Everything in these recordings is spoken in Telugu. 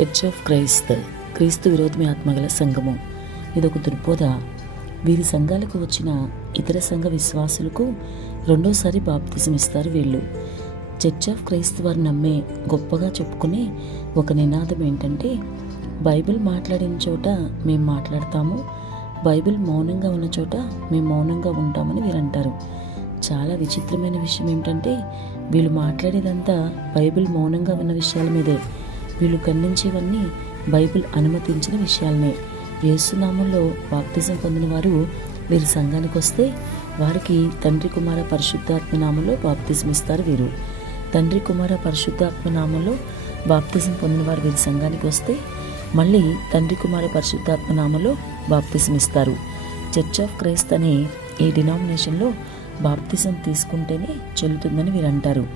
చర్చ్ ఆఫ్ క్రైస్త క్రీస్తు విరోధమి ఆత్మగల సంఘము. ఇదొక దుర్బోధ. వీరి సంఘాలకు వచ్చిన ఇతర సంఘ విశ్వాసులకు రెండోసారి బాప్తిజం ఇస్తారు వీళ్ళు. చర్చ్ ఆఫ్ క్రైస్తు వారు నమ్మే గొప్పగా చెప్పుకునే ఒక నినాదం ఏంటంటే బైబిల్ మాట్లాడిన చోట మేము మాట్లాడతాము బైబిల్ మౌనంగా ఉన్న చోట మేము మౌనంగా ఉంటామని వీరు అంటారు చాలా విచిత్రమైన విషయం ఏమిటంటే వీళ్ళు మాట్లాడేదంతా బైబిల్ మౌనంగా ఉన్న విషయాల మీదే. వీళ్ళు ఖండించేవన్నీ బైబిల్ అనుమతించిన విషయాలనే. యేసునామంలో బాప్తిజం పొందిన వారు వీరి సంఘానికి వస్తే వారికి తండ్రి కుమార పరిశుద్ధాత్మ నామంలో బాప్తిజం ఇస్తారు వీరు. తండ్రి కుమార పరిశుద్ధాత్మ నామంలో బాప్తిజం పొందిన వారు వీరి సంఘానికి వస్తే మళ్ళీ తండ్రి కుమార పరిశుద్ధాత్మ నామంలో బాప్తిజం ఇస్తారు. చర్చ్ ఆఫ్ క్రైస్ట్ అనే ఈ డినామినేషన్లో బాప్తిజం తీసుకుంటేనే చెల్లుతుందని వీరంటారు.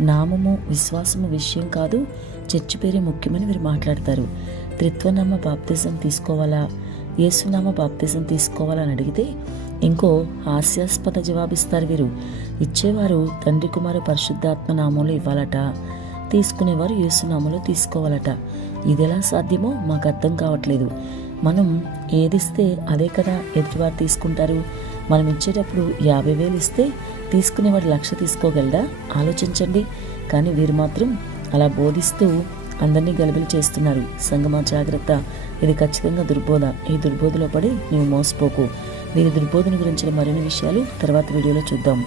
నామము విశ్వాసము విషయం కాదు చర్చి పేరే ముఖ్యమని వీరు మాట్లాడతారు. త్రిత్వనామ బాప్తిజం తీసుకోవాలా? యేసునామ బాప్తిజం తీసుకోవాలని అడిగితే ఇంకో హాస్యాస్పద జవాబిస్తారు వీరు. ఇచ్చేవారు తండ్రి కుమారు పరిశుద్ధాత్మ నామంలో ఇవ్వాలట. తీసుకునేవారు యేసునామలు తీసుకోవాలట. ఇది ఎలా సాధ్యమో మాకు అర్థం కావట్లేదు. మనం ఏదిస్తే అదే కదా ఎదుటివారు తీసుకుంటారు. మనం ఇచ్చేటప్పుడు యాభై వేలు ఇస్తే తీసుకునేవాడు లక్ష తీసుకోగలడా? ఆలోచించండి. కానీ వీరు మాత్రం అలా బోధిస్తూ అందరినీ గలిబిలి చేస్తున్నారు. సంగమా జాగ్రత్త. ఇది ఖచ్చితంగా దుర్బోధ. ఈ దుర్బోధలో పడి నీవు మోసపోకు. దీని దుర్బోధన గురించిన మరిన్ని విషయాలు తర్వాత వీడియోలో చూద్దాం.